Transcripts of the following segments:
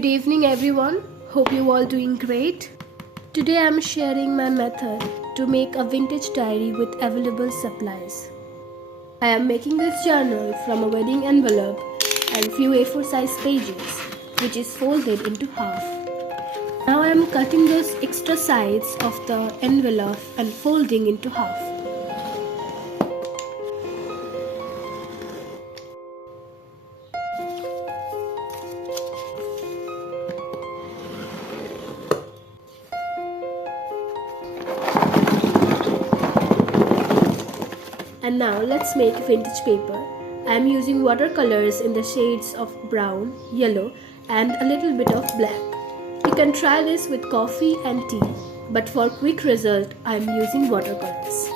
Good evening everyone. Hope you all doing great. Today I am sharing my method to make a vintage diary with available supplies. I am making this journal from a wedding envelope and few A4 size pages which is folded into half. Now I am cutting those extra sides of the envelope and folding into half. And now let's make vintage paper. I am using watercolors in the shades of brown, yellow and a little bit of black. You can try this with coffee and tea, but for quick result I am using watercolors.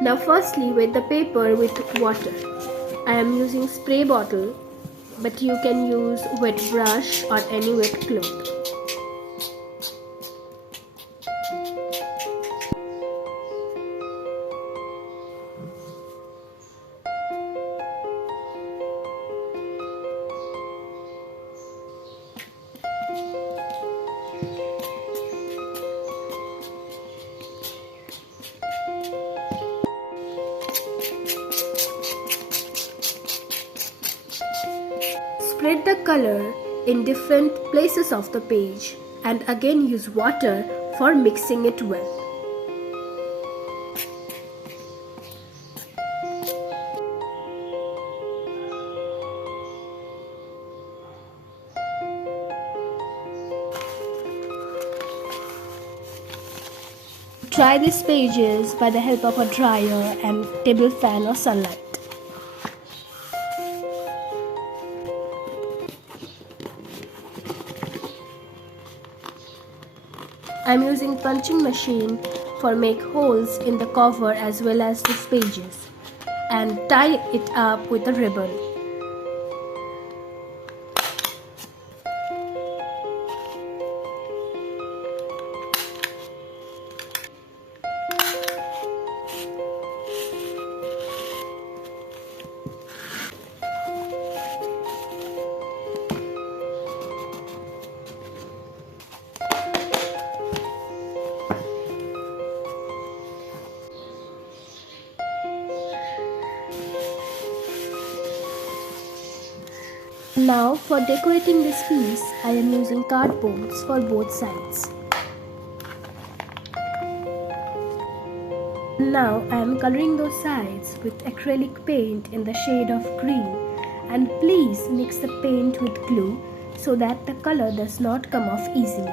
Now firstly wet the paper with water. I am using spray bottle, but you can use wet brush or any wet cloth. Spread the color in different places of the page and again use water for mixing it well. Dry these pages by the help of a dryer and table fan or sunlight. I am using punching machine for make holes in the cover as well as these pages and tie it up with a ribbon. Now for decorating this piece, I am using cardboards for both sides. Now I am coloring those sides with acrylic paint in the shade of green, and please mix the paint with glue so that the color does not come off easily.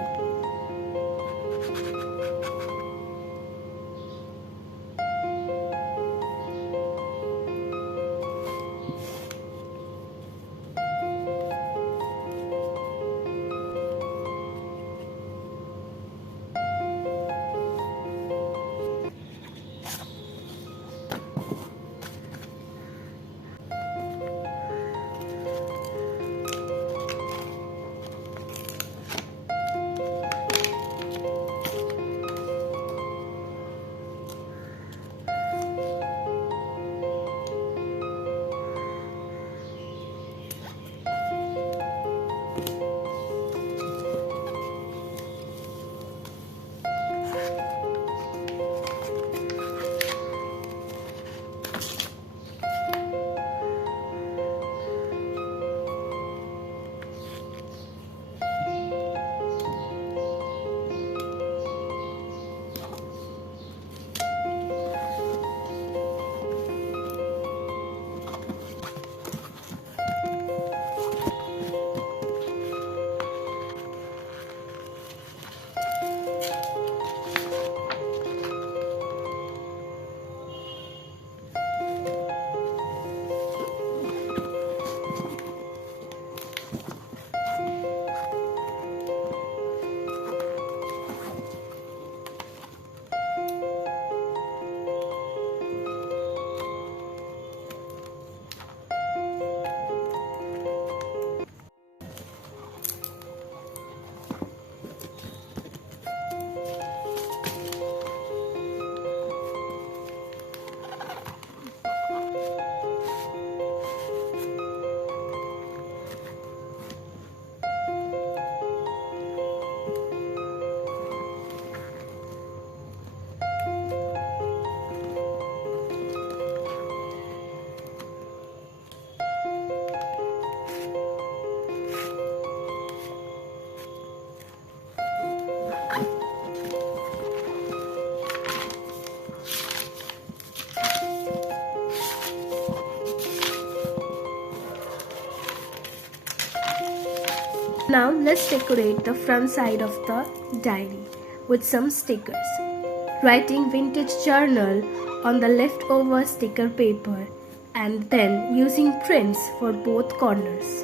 Now let's decorate the front side of the diary with some stickers. Writing vintage journal on the leftover sticker paper and then using prints for both corners.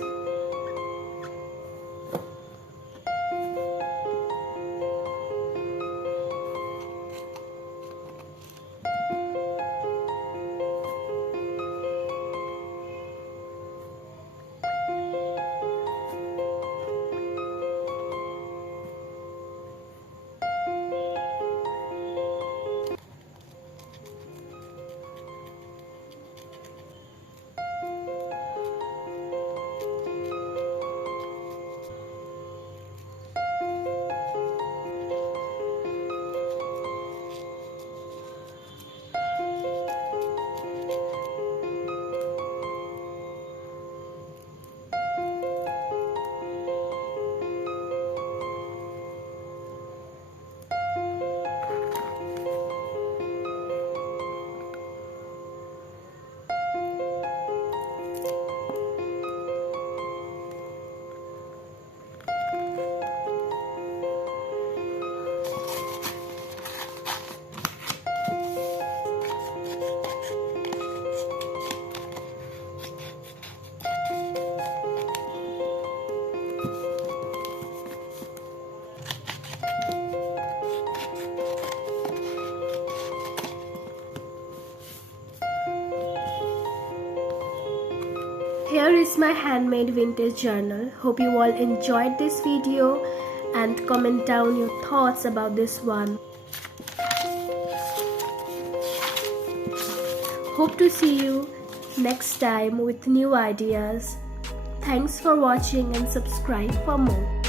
Here is my handmade vintage journal. Hope you all enjoyed this video and comment down your thoughts about this one. Hope to see you next time with new ideas. Thanks for watching and subscribe for more.